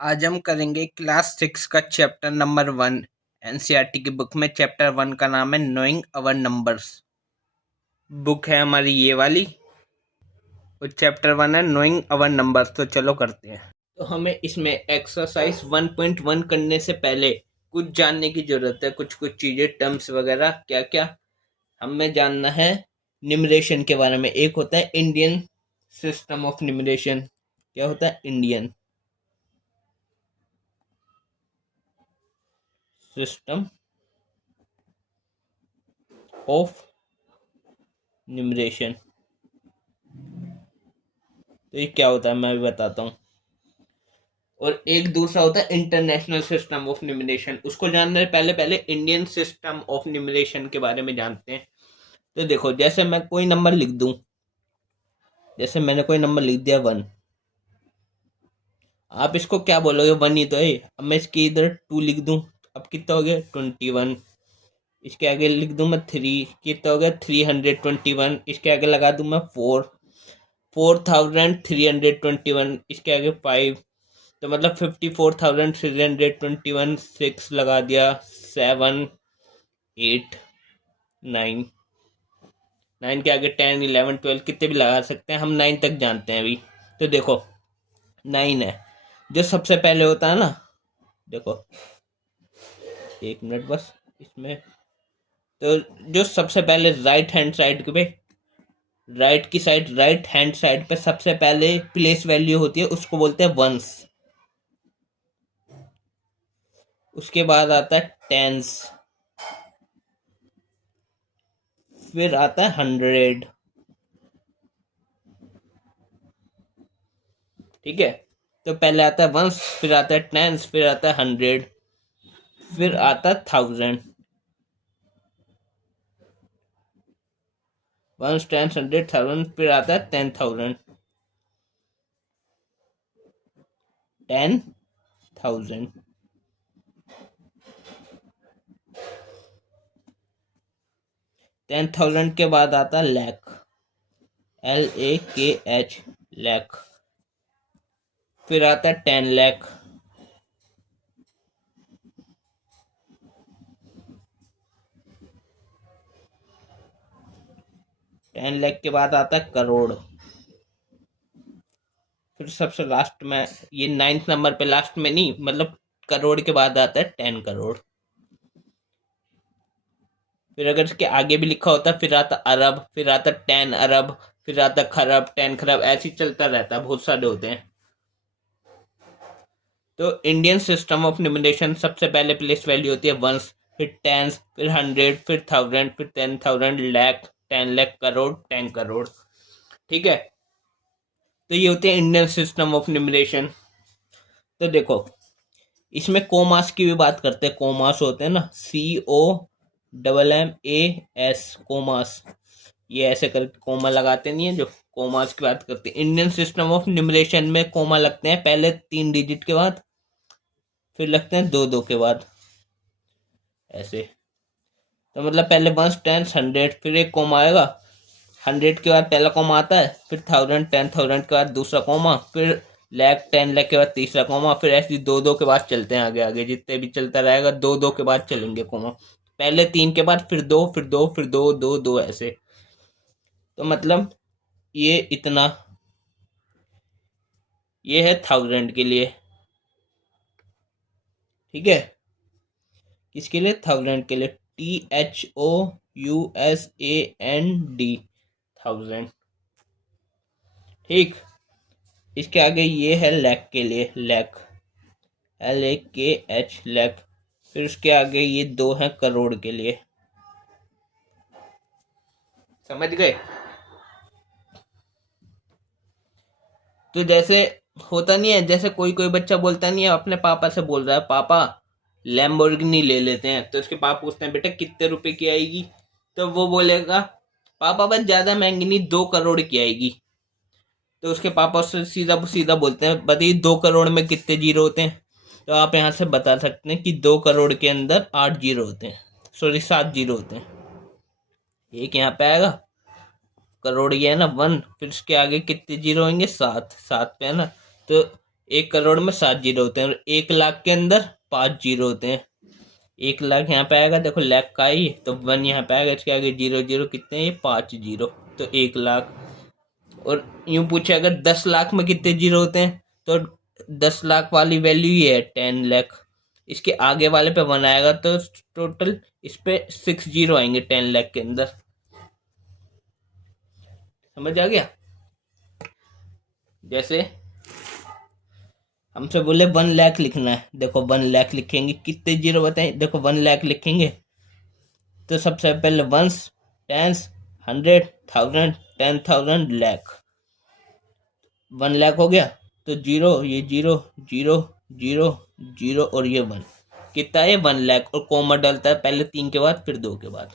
आज हम करेंगे क्लास 6 का चैप्टर नंबर 1। एनसीईआरटी की बुक में चैप्टर 1 का नाम है नोइंग अवर नंबर्स। बुक है हमारी ये वाली और चैप्टर 1 है नोइंग अवर नंबर्स। तो चलो करते हैं। तो हमें इसमें एक्सरसाइज 1.1 करने से पहले कुछ जानने की जरूरत है, कुछ कुछ चीजें, टर्म्स वगैरह। क्या क्या हमें जानना है? न्यूमरेशन के बारे में। एक होता है इंडियन सिस्टम ऑफ न्यूमरेशन। क्या होता है? Indian system of numeration. तो ये क्या होता है मैं भी बताता हूँ। और एक दूसरा होता है इंटरनेशनल सिस्टम ऑफ न्यूमरेशन। उसको जानने से पहले पहले इंडियन सिस्टम ऑफ न्यूमरेशन के बारे में जानते हैं। तो देखो, जैसे मैं कोई नंबर लिख दूं, जैसे मैंने कोई नंबर लिख दिया 1। आप इसको क्या बोलोगे? 1 ही तो है। अब मैं इसके इधर 2 लिख दूं, अब कितना हो गया? 21। इसके आगे लिख दूं मैं 3, कितना हो गया? 321। इसके आगे लगा दूं मैं 4, 4321। इसके आगे 5, तो मतलब 54,321। 6 लगा दिया, 7, 8, 9। 9 के आगे 10, 11, 12 कितने भी लगा सकते हैं। हम 9 तक जानते हैं अभी। तो देखो 9 है जो सबसे पहले होता है ना। देखो एक मिनट बस इसमें। तो जो सबसे पहले राइट हैंड साइड पे, राइट की साइड, राइट हैंड साइड पे सबसे पहले प्लेस वैल्यू होती है, उसको बोलते हैं वंस। उसके बाद आता है टेंस, फिर आता है 100। ठीक है। तो पहले आता है वंस, फिर आता है टेंस, फिर आता है 100, फिर आता है 1000। वंस, टेंस, 100, 1000, फिर आता है 10,000। 10,000। 10,000 के बाद आता है लैख, LAKH, लैख। फिर आता है 10 लाख। 10 लाख के बाद आता है करोड़। फिर सबसे लास्ट में, ये 9th नंबर पे लास्ट में नहीं, मतलब करोड़ के बाद आता है 10 करोड़। फिर अगर इसके आगे भी लिखा होता, फिर आता अरब, फिर आता 10 अरब, फिर आता खरब, 10 खरब, ऐसे ही चलता रहता है। बहुत सारे होते हैं। तो इंडियन सिस्टम ऑफ न्यूमरेशन सबसे पहले प्लेस वैल्यू होती है वंस, फिर टेंस, फिर 100, फिर 1000, फिर 10,000, लैख, 10 लाख, करोड़, 10 करोड़। ठीक है। तो ये होते हैं इंडियन सिस्टम ऑफ न्यूमरेशन। तो देखो, इसमें कोमास की भी बात करते हैं। कोमास होते हैं ना, COMMAS, कोमास। ये ऐसे करके कोमा लगाते नहीं है जो, कोमास की बात करते हैं। इंडियन सिस्टम ऑफ न्यूमरेशन में कोमा लगते हैं पहले 3 डिजिट के बाद, फिर लगते हैं 2 2 के बाद, ऐसे। तो मतलब पहले वंस, टेंस, 100, फिर एक कोमा आएगा। 100 के बाद पहला कॉमा आता है, फिर 1000, 10,000 के बाद दूसरा कॉमा, फिर लैख, 10 लाख के बाद तीसरा कॉमा, फिर ऐसे 2 2 के बाद चलते हैं आगे आगे। जितने भी चलता रहेगा 2 2 के बाद चलेंगे कॉमा। पहले 3 के बाद फिर 2, फिर 2, फिर 2, 2, 2, ऐसे। तो मतलब ये इतना, ये है 1000 के लिए। ठीक है। किसके लिए? 1000 के लिए। THOUSAND, 1000। ठीक। इसके आगे ये है लैख के लिए, लैख, LAKH, लैख। फिर उसके आगे ये 2 हैं करोड़ के लिए। समझ गए? तो जैसे होता नहीं है, जैसे कोई कोई बच्चा बोलता नहीं है, अपने पापा से बोल रहा है, पापा लैम्बोर्गिनी ले लेते हैं। तो उसके पापा पूछते हैं, बेटा कितने रुपए की आएगी? तो वो बोलेगा, पापा बस ज्यादा महंगी नहीं, 2 करोड़ की आएगी। तो उसके पापा उससे सीधा सीधा बोलते हैं, बताइए 2 करोड़ में कितने जीरो होते हैं? तो आप यहाँ से बता सकते हैं कि 2 करोड़ के अंदर 8 जीरो होते हैं, सॉरी 7 जीरो होते हैं। एक यहाँ पे आएगा, करोड़ ये है ना 1, फिर उसके आगे कितने जीरो होंगे? 7, 7 पे है ना। तो 1 करोड़ में 7 जीरो होते हैं और 1 लाख के अंदर 5 जीरो होते हैं। 1 लाख यहाँ पे आएगा, देखो लाख का ही तो 1 यहाँ पे आएगा, इसके आगे जीरो जीरो कितने हैं, ये 5 जीरो, तो 1 लाख। और यूं पूछे अगर 10 लाख में कितने जीरो होते हैं, तो 10 लाख वाली वैल्यू ही है 10 लाख, इसके आगे वाले पे 1 आएगा तो टोटल इस पे 6 जीरो आएंगे 10 लाख के अंदर। समझ आ गया? जैसे हमसे बोले 1 लाख लिखना है, देखो 1 लाख लिखेंगे, कितने जीरो बताएं, देखो 1 लाख लिखेंगे तो सबसे पहले वंस, टेंस, 100, 1000, 10,000, लाख। 1 लाख हो गया तो जीरो, ये जीरो जीरो जीरो जीरो और ये 1, कितना है 1 लाख, और कॉमा डालता है पहले 3 के बाद फिर 2 के बाद,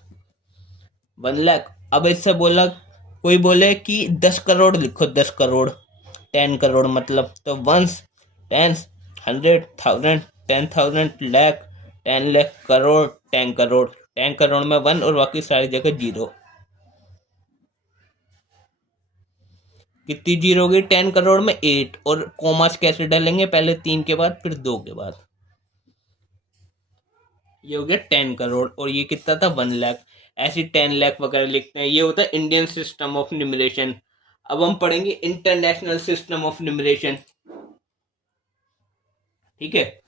1 लाख। अब इससे बोला, कोई बोले कि 10 करोड़ लिखो, 10 करोड़, 10 करोड़ मतलब, तो वंस, टेंस, 100, 1000, 10,000, लाख, 10 लाख, करोड़, 10 करोड़, 10 करोड़ में 1 और बाकी सारी जगह जीरो। कितनी जीरो होगी 10 करोड़ में, 8, और कॉमास कैसे डालेंगे, पहले 3 के बाद फिर 2 के बाद, ये हो गया 10 करोड़, और ये कितना था 1 लाख। ऐसे 10 लाख वगैरह लिखते हैं, ये होता है इंडियन सिस्टम ऑफ न्यूमरेशन। अब हम पढ़ेंगे इंटरनेशनल सिस्टम ऑफ न्यूमरेशन। ठीक है,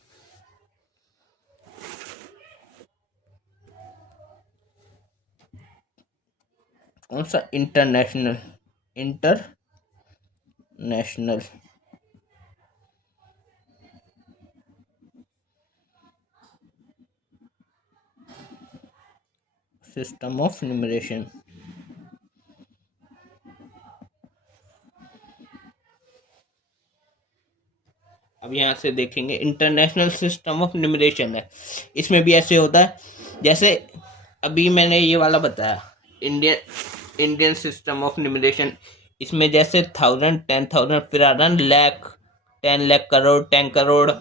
कौन सा international, international system of numeration. अब यहाँ से देखेंगे इंटरनेशनल सिस्टम ऑफ न्यूमरेशन है, इसमें भी ऐसे होता है जैसे अभी मैंने ये वाला बताया इंडियन सिस्टम ऑफ न्यूमरेशन, इसमें जैसे 1000, 10,000, फिर आ रहा लाख, 10 लाख, करोड़, 10 करोड़।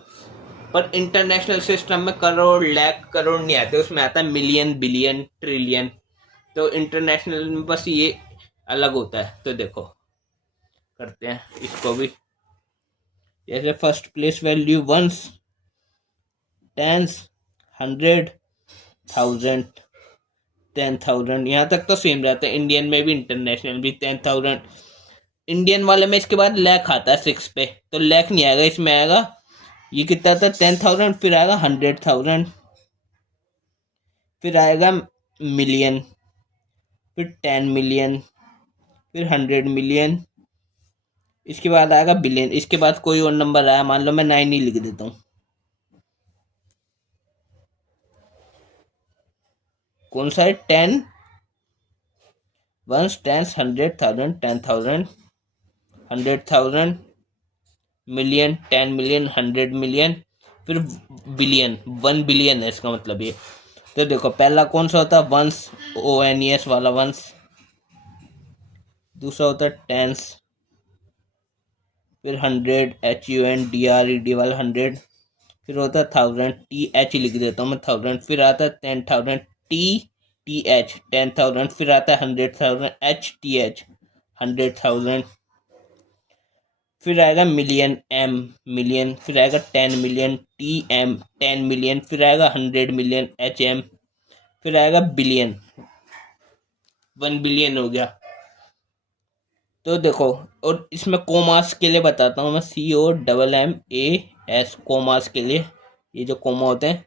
पर इंटरनेशनल सिस्टम में करोड़, लाख, करोड़ नहीं आते, उसमें आता है मिलियन, बिलियन, ट्रिलियन। तो इंटरनेशनल में बस ये अलग होता है। तो देखो करते हैं इसको भी, जैसे first place value ones, tens, 100, 1000, 10,000, यहाँ तक तो सेम रहता है, इंडियन में भी इंटरनेशनल भी 10,000। इंडियन वाले में इसके बाद लाख आता है 6 पे, तो लाख नहीं आएगा, इसमें आएगा ये कितना था 10,000, फिर आएगा 100,000, फिर आएगा मिलियन, फिर 10 मिलियन, फिर 100 मिलियन, इसके बाद आएगा बिलियन, इसके बाद कोई और नंबर आया, मान लो मैं 9 ही लिख देता हूँ। कौन सा है, 10, ones, tens, 100,000, 10,000, 100,000, million, 10 million, 100 million, फिर बिलियन, 1 बिलियन है इसका मतलब ये। तो देखो पहला कौन सा होता है, वंस, ONES वाला वंस, दूसरा होता है टेंस, फिर 100, HUNDRED वाला 100, फिर होता है 1000, TH लिख देता हूँ मैं 1000, फिर आता है 10,000, TTH 10,000, फिर आता है 100,000, HTH 100,000, फिर आएगा मिलियन, M मिलियन, फिर आएगा 10 मिलियन, TM 10 मिलियन, फिर आएगा 100 मिलियन, HM, फिर आएगा बिलियन, 1 बिलियन हो गया। तो देखो, और इसमें कोमास के लिए बताता हूँ मैं, COMMAS, कोमास के लिए, ये जो कोमा होते हैं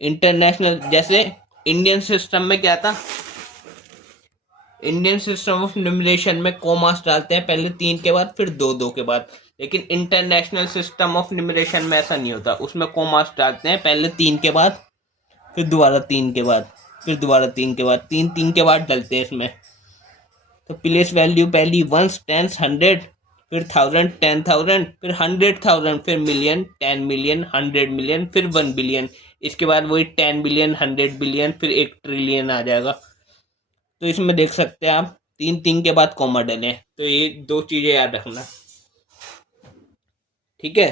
इंटरनेशनल, जैसे इंडियन सिस्टम में क्या था, इंडियन सिस्टम ऑफ न्यूमरेशन में कोमास डालते हैं पहले 3 के बाद फिर 2 के बाद, लेकिन इंटरनेशनल सिस्टम ऑफ न्यूमरेशन में ऐसा नहीं होता, उसमें कोमास डालते हैं पहले 3 के बाद फिर दोबारा 3 के बाद फिर दोबारा 3 के बाद, 3 के बाद डालते हैं इसमें। तो प्लेस वैल्यू पहली वंस, टेंस, 100, फिर 1000, 10,000, फिर 100,000, फिर मिलियन, 10 मिलियन, 100 मिलियन, फिर 1 बिलियन, इसके बाद वही 10 बिलियन, 100 बिलियन, फिर 1 ट्रिलियन आ जाएगा। तो इसमें देख सकते हैं आप 3 के बाद कॉमा डले, तो ये 2 चीजें याद रखना। ठीक है,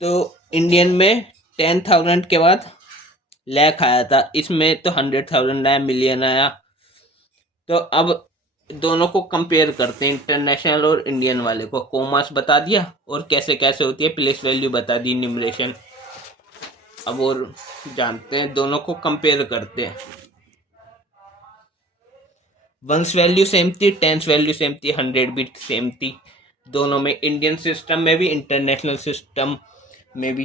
तो इंडियन में 10,000 के बाद लाख आया था, इसमें तो 100,000 आया, मिलियन आया। तो अब दोनों को कंपेयर करते हैं, इंटरनेशनल और इंडियन वाले को। कोमास बता दिया और कैसे कैसे होती है, प्लेस वैल्यू बता दी, न्यूमरेशन। अब और जानते हैं, दोनों को कंपेयर करते हैं। वंस वैल्यू सेम थी, टेंस वैल्यू सेम थी, 100 भी सेम थी दोनों में, इंडियन सिस्टम में भी इंटरनेशनल सिस्टम में भी।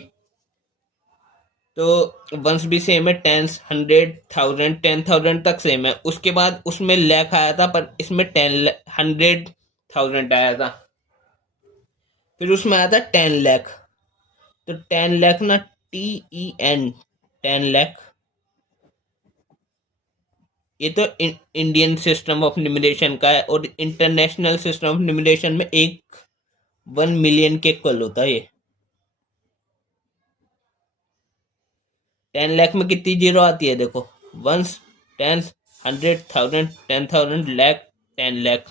तो वंस भी सेम है, टेंस 100,000 10,000 तक सेम है। उसके बाद उसमें लैख आया था, पर इसमें 100,000 आया था। फिर उसमें आया था 10 लाख। तो 10 लाख ना, TEN, 10 लाख। ये तो इंडियन सिस्टम ऑफ न्यूमरेशन का है, और इंटरनेशनल सिस्टम ऑफ न्यूमरेशन में 1 मिलियन के इक्वल होता है ये। 10 लाख में कितनी जीरो आती है देखो, वंस, टेंस, 100,000 10,000 लाख, 10 लाख,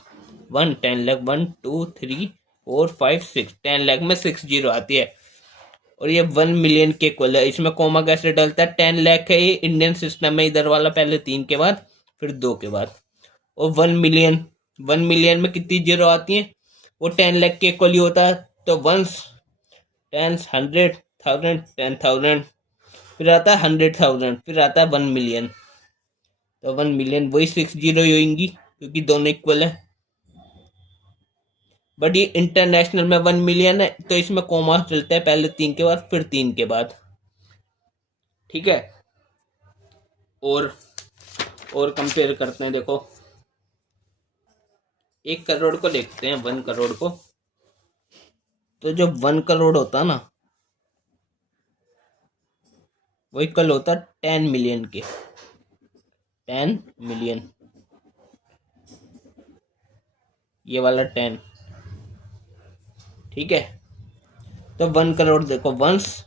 10 लाख, 1 2 3 4 5 6, 10 लाख में 6 जीरो आती है। और ये 1 मिलियन के इक्वल है। इसमें कोमा कैसे डलता है, 10 लाख है ये इंडियन सिस्टम में, इधर वाला पहले 3 के बाद फिर 2 के बाद। और 1 मिलियन, 1 मिलियन में कितनी जीरो आती है, वो 10 लाख के इक्वल ही होता है। तो वंस, टेंस, 100,000 10,000, फिर आता है 100,000, फिर आता है 1 मिलियन। तो 1 मिलियन वही 6 जीरो ही होंगी, क्योंकि दोनों इक्वल है। बट ये इंटरनेशनल में 1 मिलियन है, तो इसमें कोमा चलता है, पहले 3 के बाद फिर 3 के बाद। ठीक है। और कंपेयर करते हैं, देखो 1 करोड़ को देखते हैं, 1 करोड़ को। तो जो 1 करोड़ होता ना, वो इक्वल होता 10 मिलियन के, 10 मिलियन, ये वाला 10। ठीक है। तो 1 करोड़ देखो, वंस,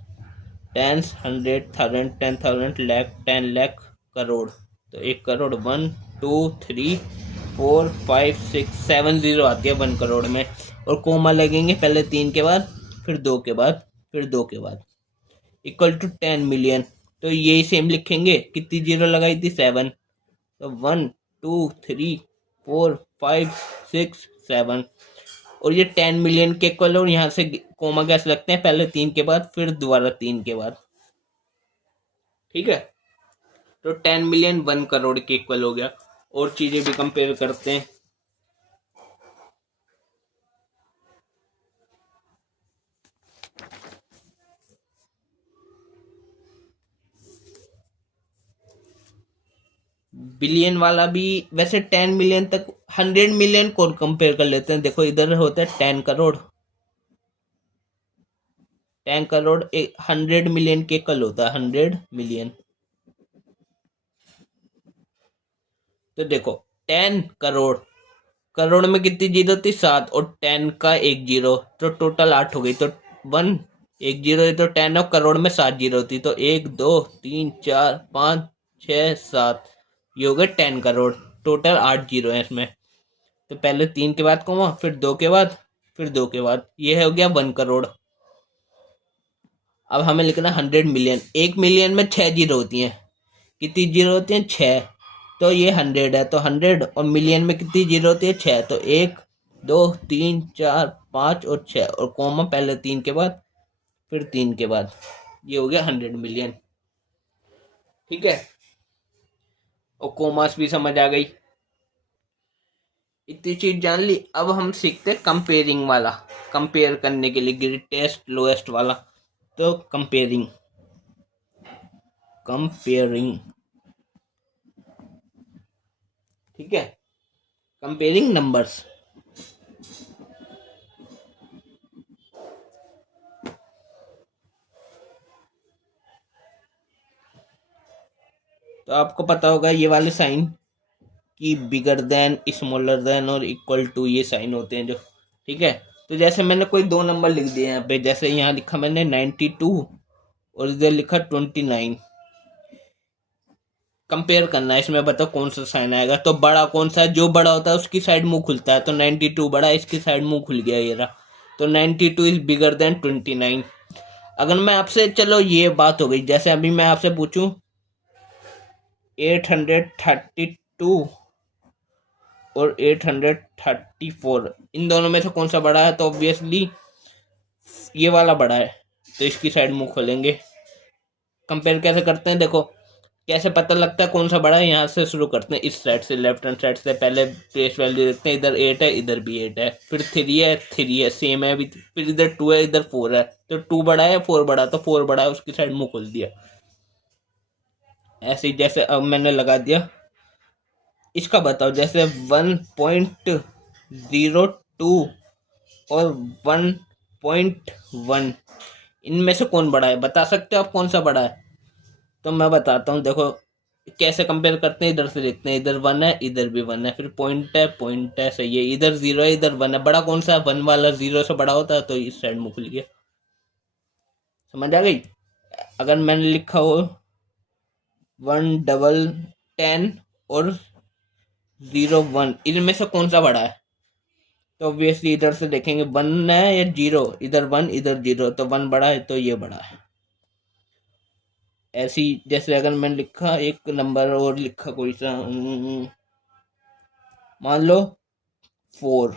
टेंस, 100,000 10,000 लाख, 10 लाख, करोड़। तो 1 करोड़, 1 2 3 4 5 6 7 जीरो आती है 1 करोड़ में। और कोमा लगेंगे पहले 3 के बाद, फिर 2 के बाद, फिर 2 के बाद, इक्वल टू 10 मिलियन। तो यही सेम लिखेंगे, कितनी जीरो लगाई थी, 7। तो 1 2 3 4 5 6 7। और ये 10 मिलियन के इक्वल, और यहाँ से कोमा कैसे लगते हैं, पहले 3 के बाद फिर दोबारा 3 के बाद। ठीक है। तो 10 मिलियन 1 करोड़ के इक्वल हो गया। और चीजें भी कंपेयर करते हैं। बिलियन वाला भी वैसे 10 मिलियन तक, 100 मिलियन को कंपेयर कर लेते हैं। देखो इधर होता है 10 करोड़, 10 करोड़ 100 मिलियन के कल होता है, 100 मिलियन। तो देखो 10 करोड़, करोड़ में कितनी जीरो थी, 7, और 10 का 1 जीरो, तो टोटल 8 हो गई। तो 1 1 जीरो, तो 10 और करोड़ में 7 जीरो थी, तो 1 2 3 4 5 6 7, ये हो गए 10 करोड़। टोटल 8 जीरो है इसमें। तो पहले 3 के बाद कोमा, फिर 2 के बाद, फिर 2 के बाद, ये हो गया 1 करोड़। अब हमें लिखना 100 मिलियन। 1 मिलियन में 6 जीरो होती हैं, कितनी जीरो होती हैं, 6। तो ये 100 है, तो 100, और मिलियन में कितनी जीरो होती है, 6। तो 1 2 3 4 5 और 6, और कोमा पहले 3 के बाद, फिर 3 के बाद, ये हो गया 100 मिलियन। ठीक है। और कोमास भी समझ आ गई, इतनी चीज जान ली। अब हम सीखते कंपेयरिंग वाला, कंपेयर करने के लिए ग्रेटेस्ट लोएस्ट वाला। तो कंपेयरिंग, कंपेयरिंग, ठीक है, कंपेयरिंग नंबर्स। तो आपको पता होगा ये वाले साइन कि बिगर देन, स्मॉलर देन और इक्वल टू, ये साइन होते हैं जो। ठीक है। तो जैसे मैंने कोई 2 नंबर लिख दिए यहाँ पे, जैसे यहाँ लिखा मैंने 92 और इधर लिखा 29। कंपेयर करना है, इसमें बताओ कौन सा साइन आएगा। तो बड़ा कौन सा है, जो बड़ा होता है उसकी साइड मुंह खुलता है। तो 92 बड़ा, इसकी साइड मुंह खुल गया ये रहा। तो 92 इज बिगर देन 29। अगर मैं आपसे, चलो ये बात हो गई, जैसे अभी मैं आपसे पूछूं 832 और 834, इन दोनों में से कौन सा बड़ा है? तो ऑब्वियसली ये वाला बड़ा है, तो इसकी साइड मुंह खोलेंगे। कंपेयर कैसे करते हैं देखो, कैसे पता लगता है कौन सा बड़ा है? यहाँ से शुरू करते हैं, इस साइड से, लेफ्ट हैंड साइड से। पहले प्लेस वैल्यू देखते हैं, इधर 8 है, इधर भी 8 है, फिर 3 है सेम है अभी, फिर इधर 2 है, इधर 4 है, तो 2 बड़ा है, 4 बड़ा, तो 4 बड़ा है, उसकी साइड मुंह खोल दिया। ऐसे ही जैसे अब मैंने लगा दिया। इसका बताओ, जैसे 1.02 और 1.1, इनमें से कौन बड़ा है? बता सकते हो आप कौन सा बड़ा है? तो मैं बताता हूँ, देखो कैसे कंपेयर करते हैं। इधर से देखते हैं, इधर 1 है, इधर भी 1 है, फिर पॉइंट है, सही है, इधर 0 है, इधर 1 है, बड़ा कौन सा है? 1 वाला, 0 से बड़ा होता है, तो इस साइड मुँह खुल गया। समझ आ गई? अगर मैंने लिखा हो 1 डबल 10 और 0 1, इनमें से कौन सा बड़ा है? तो ऑब्वियसली इधर से देखेंगे 1 है या 0, इधर 1 इधर 0, तो 1 बड़ा है, तो ये बड़ा है। ऐसी जैसे अगर मैंने लिखा एक नंबर और लिखा कोई सा, मान लो 4,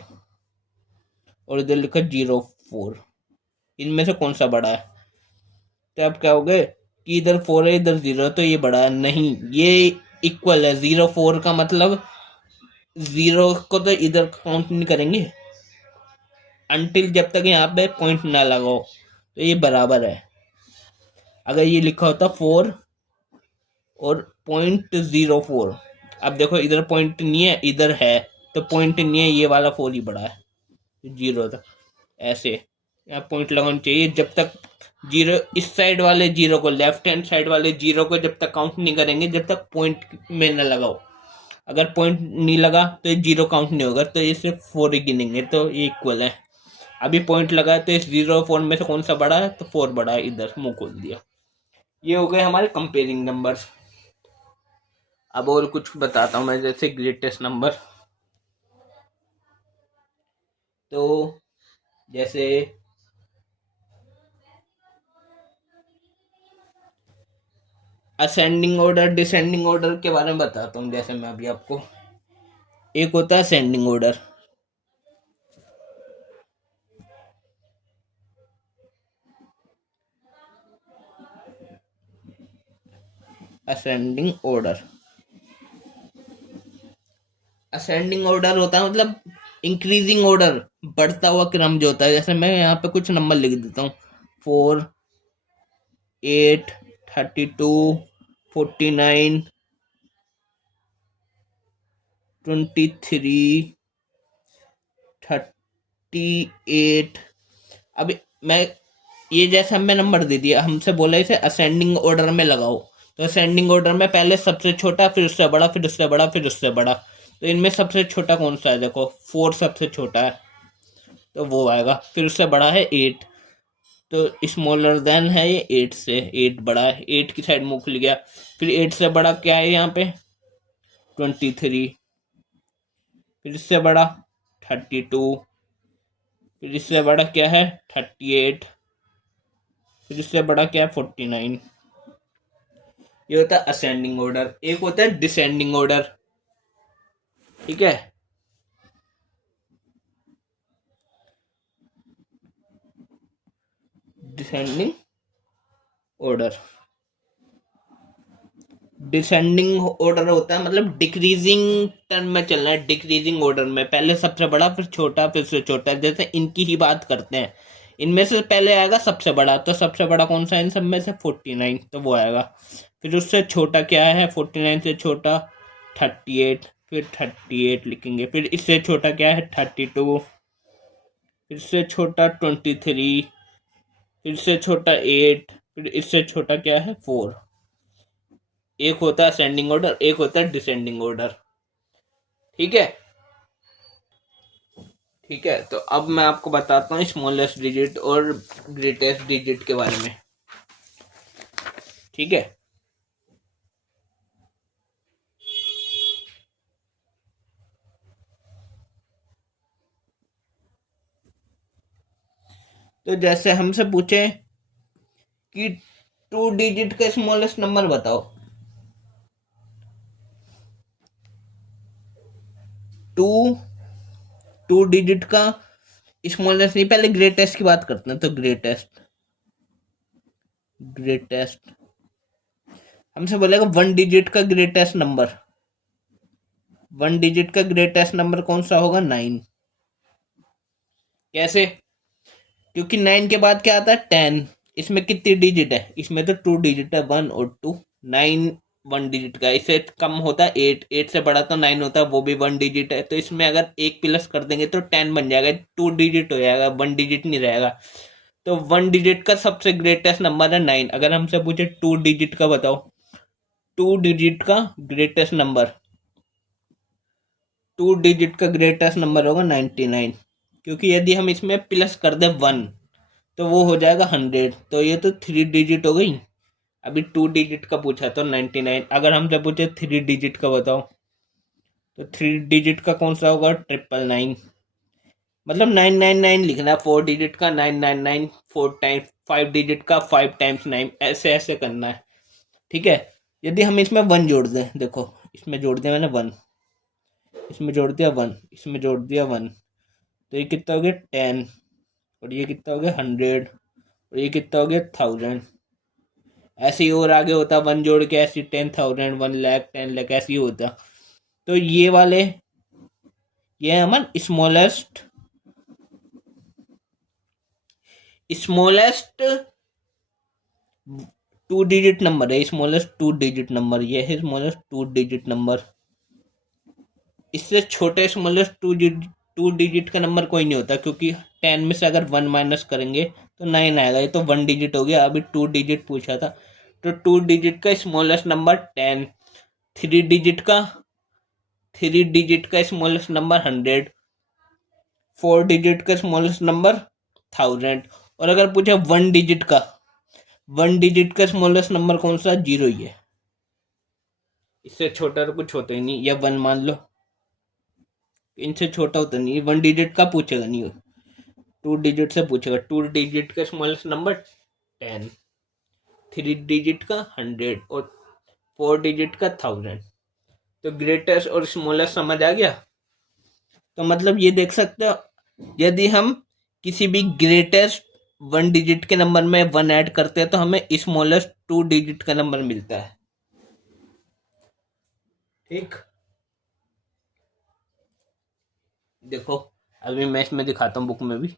और इधर लिखा 0 4, इनमें से कौन सा बड़ा है? तो आप क्या होगे कि इधर 4 है, इधर 0, तो ये बड़ा है। नहीं, ये इक्वल है। 0 4 का मतलब 0 को तो इधर काउंट नहीं करेंगे अनटिल जब तक यहाँ पे पॉइंट ना लगाओ, तो ये बराबर है। अगर ये लिखा होता 4 और 0.04, अब देखो इधर पॉइंट नहीं है, इधर है, तो पॉइंट नहीं है, ये वाला 4 ही बड़ा है, 0 था। ऐसे यहाँ पॉइंट लगाना चाहिए जब तक जीरो, इस साइड वाले 0 को, लेफ्ट हैंड साइड वाले 0 को जब तक काउंट नहीं करेंगे, जब तक पॉइंट में न लगाओ। अगर पॉइंट नहीं लगा तो ये 0 काउंट नहीं होगा, तो ये सिर्फ 4 ही गिनेंगे, तो ये इक्वल है। अभी पॉइंट लगा तो इस 0 4 में से कौन सा बड़ा है? तो 4 बड़ा है, इधर मुंह खोल दिया। ये हो गए हमारे कंपेयरिंग नंबर्स। अब और कुछ बताता हूँ मैं, जैसे ग्रेटेस्ट नंबर। तो जैसे असेंडिंग ऑर्डर, डिसेंडिंग ऑर्डर के बारे में बताता हूँ। जैसे मैं अभी आपको, एक होता है ascending order, ascending order, ascending order होता है मतलब इंक्रीजिंग ऑर्डर, बढ़ता हुआ क्रम जो होता है। जैसे मैं यहाँ पे कुछ नंबर लिख देता हूँ, 4 8 32 49 23 38। अब मैं ये जैसे हमें नंबर दे दिया, हमसे बोला इसे असेंडिंग ऑर्डर में लगाओ, तो असेंडिंग ऑर्डर में पहले सबसे छोटा, फिर उससे बड़ा, फिर उससे बड़ा, फिर उससे बड़ा। तो इनमें सबसे छोटा कौन सा है? देखो 4 सबसे छोटा है, तो वो आएगा। फिर उससे बड़ा है 8, तो स्मॉलर देन है ये 8 से, 8 बड़ा है, 8 की साइड मुंह खुल गया। फिर 8 से बड़ा क्या है यहाँ पे? 23। फिर इससे बड़ा 32। फिर इससे बड़ा क्या है? 38। फिर इससे बड़ा क्या है? 49। ये होता है असेंडिंग ऑर्डर। एक होता है डिसेंडिंग ऑर्डर, ठीक है। डिसेंडिंग ऑर्डर, डिसेंडिंग ऑर्डर होता है मतलब डिक्रीजिंग टर्म में चलना है, डिक्रीजिंग ऑर्डर में, पहले सबसे बड़ा, फिर छोटा, फिर से छोटा। जैसे इनकी ही बात करते हैं, इनमें से पहले आएगा सबसे बड़ा, तो सबसे बड़ा कौन सा है इन सब में से? 49, तो वो आएगा। फिर उससे छोटा क्या है? 49 से छोटा 38, फिर 38 लिखेंगे। फिर इससे छोटा क्या है? 32। फिर से छोटा 23। फिर से छोटा 8। फिर इससे छोटा क्या है? 4। एक होता है असेंडिंग ऑर्डर, एक होता है डिसेंडिंग ऑर्डर, ठीक है। ठीक है, तो अब मैं आपको बताता हूँ स्मॉलेस्ट डिजिट और ग्रेटेस्ट डिजिट के बारे में, ठीक है। तो जैसे हमसे पूछे कि 2 डिजिट का स्मॉलेस्ट नंबर बताओ, टू टू डिजिट का स्मॉलेस्ट नहीं, पहले ग्रेटेस्ट की बात करते हैं। तो ग्रेटेस्ट हमसे बोलेगा वन डिजिट का ग्रेटेस्ट नंबर, वन डिजिट का ग्रेटेस्ट नंबर कौन सा होगा? 9। कैसे? क्योंकि 9 के बाद क्या आता है? 10। इसमें कितनी डिजिट है? इसमें तो 2 डिजिट है, 1 और 2। 9 1 डिजिट का, इससे कम होता है 8, 8 से बड़ा तो 9 होता है, वो भी 1 डिजिट है। तो इसमें अगर एक प्लस कर देंगे तो 10 बन जाएगा, 2 डिजिट हो जाएगा, 1 डिजिट नहीं रहेगा। तो 1 डिजिट का सबसे ग्रेटेस्ट नंबर है 9। अगर हमसे पूछे 2 डिजिट का बताओ, 2 डिजिट का ग्रेटेस्ट नंबर, 2 डिजिट का ग्रेटेस्ट नंबर होगा 99। क्योंकि यदि हम इसमें प्लस कर दें 1 तो वो हो जाएगा 100। तो ये तो 3 डिजिट हो गई। अभी 2 डिजिट का पूछा तो 99। अगर हमसे पूछे 3 डिजिट का बताओ, तो 3 डिजिट का कौन सा होगा? 999। मतलब 999 लिखना है, 4 डिजिट का 999, 4 टाइम्स 5 डिजिट का 5 टाइम्स 9, ऐसे ऐसे करना है। ठीक है। यदि हम इसमें 1 जोड़ दें, देखो इसमें जोड़ दिया मैंने 1, इसमें जोड़ दिया 1, इसमें जोड़ दिया 1, तो ये कितना हो गया? 10। और ये कितना हो गया? 100। और ये कितना हो गया? 1000। ऐसे ही और आगे होता, 1 जोड़ के ऐसे 10,000, 1 लाख, 10 लाख, ऐसे ही होता। तो ये वाले, ये है हमारा स्मॉलेस्ट 2 डिजिट नंबर है, स्मॉलेस्ट 2 डिजिट नंबर, ये है स्मॉलेस्ट 2 डिजिट नंबर। इससे छोटे स्मॉलेस्ट 2 डिजिट का नंबर कोई नहीं होता, क्योंकि 10 में से अगर 1 माइनस करेंगे तो 9 आएगा। ये तो 1 डिजिट हो गया, अभी 2 डिजिट पूछा था। तो 2 डिजिट का स्मॉलेस्ट नंबर 10, 3 डिजिट का 3 डिजिट का स्मॉलेस्ट नंबर 100, 4 डिजिट का स्मॉलेस्ट नंबर 1000। और अगर पूछा 1 डिजिट का, 1 डिजिट का स्मॉलेस्ट नंबर कौन सा? 0 ही है। इससे छोटा तो कुछ होता ही नहीं, या 1 मान लो, इनसे छोटा होता नहीं। 1 डिजिट का पूछेगा नहीं, 2 डिजिट से पूछेगा। 2 डिजिट का स्मॉलेस्ट नंबर 10, 3 डिजिट का 100 और 4 डिजिट का 1000। तो ग्रेटेस्ट और स्मॉलेस्ट समझ आ गया। तो मतलब ये देख सकते हो, यदि हम किसी भी ग्रेटेस्ट 1 डिजिट के नंबर में 1 ऐड करते हैं तो हमें स्मॉलेस्ट 2 डिजिट का नंबर मिलता है। ठीक, देखो अभी मैं इसमें दिखाता हूँ, बुक में भी,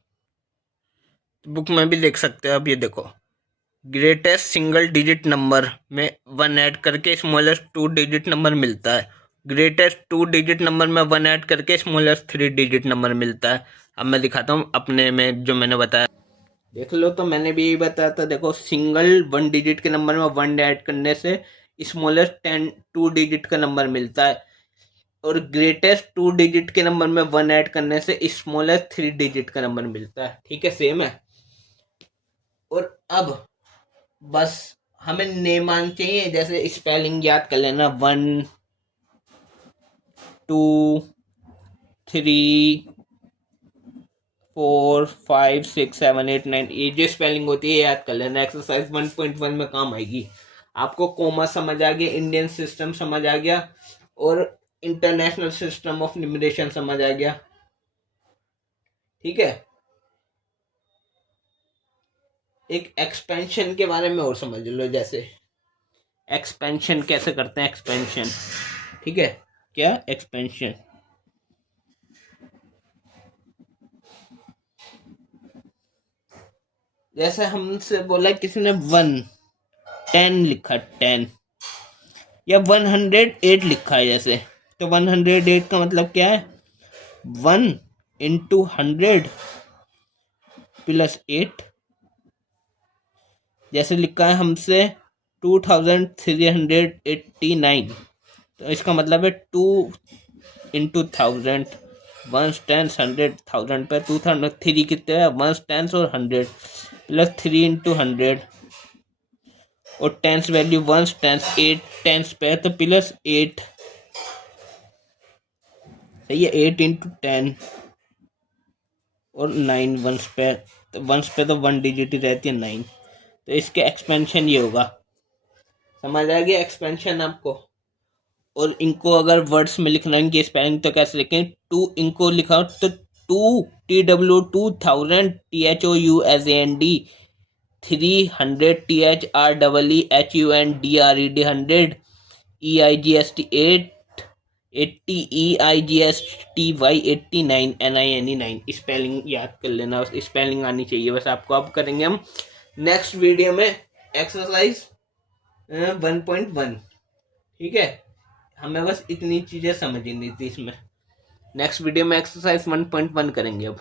बुक में भी देख सकते हो। अब ये देखो, ग्रेटेस्ट सिंगल डिजिट नंबर में 1 ऐड करके स्मॉलेस्ट 2 डिजिट नंबर मिलता है। ग्रेटेस्ट 2 डिजिट नंबर में 1 ऐड करके स्मॉलेस्ट 3 डिजिट नंबर मिलता है। अब मैं दिखाता हूँ अपने में जो मैंने बताया, देख लो। तो मैंने भी यही बताया था, देखो सिंगल 1 डिजिट के नंबर में 1 ऐड करने से स्मॉलेस्ट 2 डिजिट का नंबर मिलता है, और ग्रेटेस्ट 2 डिजिट के नंबर में 1 ऐड करने से स्मॉलेस्ट 3 डिजिट का नंबर मिलता है। ठीक है, सेम है। और अब बस हमें नेमान चाहिए, जैसे स्पेलिंग याद कर लेना, 1 2 3 4 5 6 7 8 9, ये जो स्पेलिंग होती है याद कर लेना। एक्सरसाइज 1.1 में काम आएगी। आपको कोमा समझ आ गया, इंडियन सिस्टम समझ आ गया, और इंटरनेशनल सिस्टम ऑफ न्यूमरेशन समझ आ गया। ठीक है, एक एक्सपेंशन के बारे में और समझ लो, जैसे एक्सपेंशन कैसे करते हैं, एक्सपेंशन। ठीक है, क्या एक्सपेंशन? जैसे हमसे बोला किसी ने 10 लिखा, 10, या 108 लिखा है जैसे, तो 108 का मतलब क्या है? 1 इंटू 100 प्लस 8। जैसे लिखा है हमसे 2389, तो इसका मतलब है 2 इंटू 1000, 1 10 100 1000 पे 2003 कितने है? 1 10 और 100 प्लस 3 इंटू 100, और टेंस वैल्यू 1 टेंस 8 टेंस पे, तो प्लस 8। सही है, 8 इंटू 10 और 9 वंस पे, तो वंस पे तो 1 डिजिट ही रहती है, 9। तो इसके एक्सपेंशन ये होगा। समझ आ गया एक्सपेंशन आपको? और इनको अगर वर्ड्स में लिखना इनकी स्पेलिंग तो कैसे लिखें, टू इनको लिखा तो to TW 2000 THOUSAND, 300 THREEHUNDRED 100, EIGST 8, 80 EIGSTY 89 NINE 9। Spelling याद कर लेना, बस स्पेलिंग आनी चाहिए बस आपको। अब करेंगे हम नेक्स्ट वीडियो में एक्सरसाइज 1.1। ठीक है, हमें बस इतनी चीजें समझनी थी इसमें। नेक्स्ट वीडियो में एक्सरसाइज 1.1 करेंगे अब।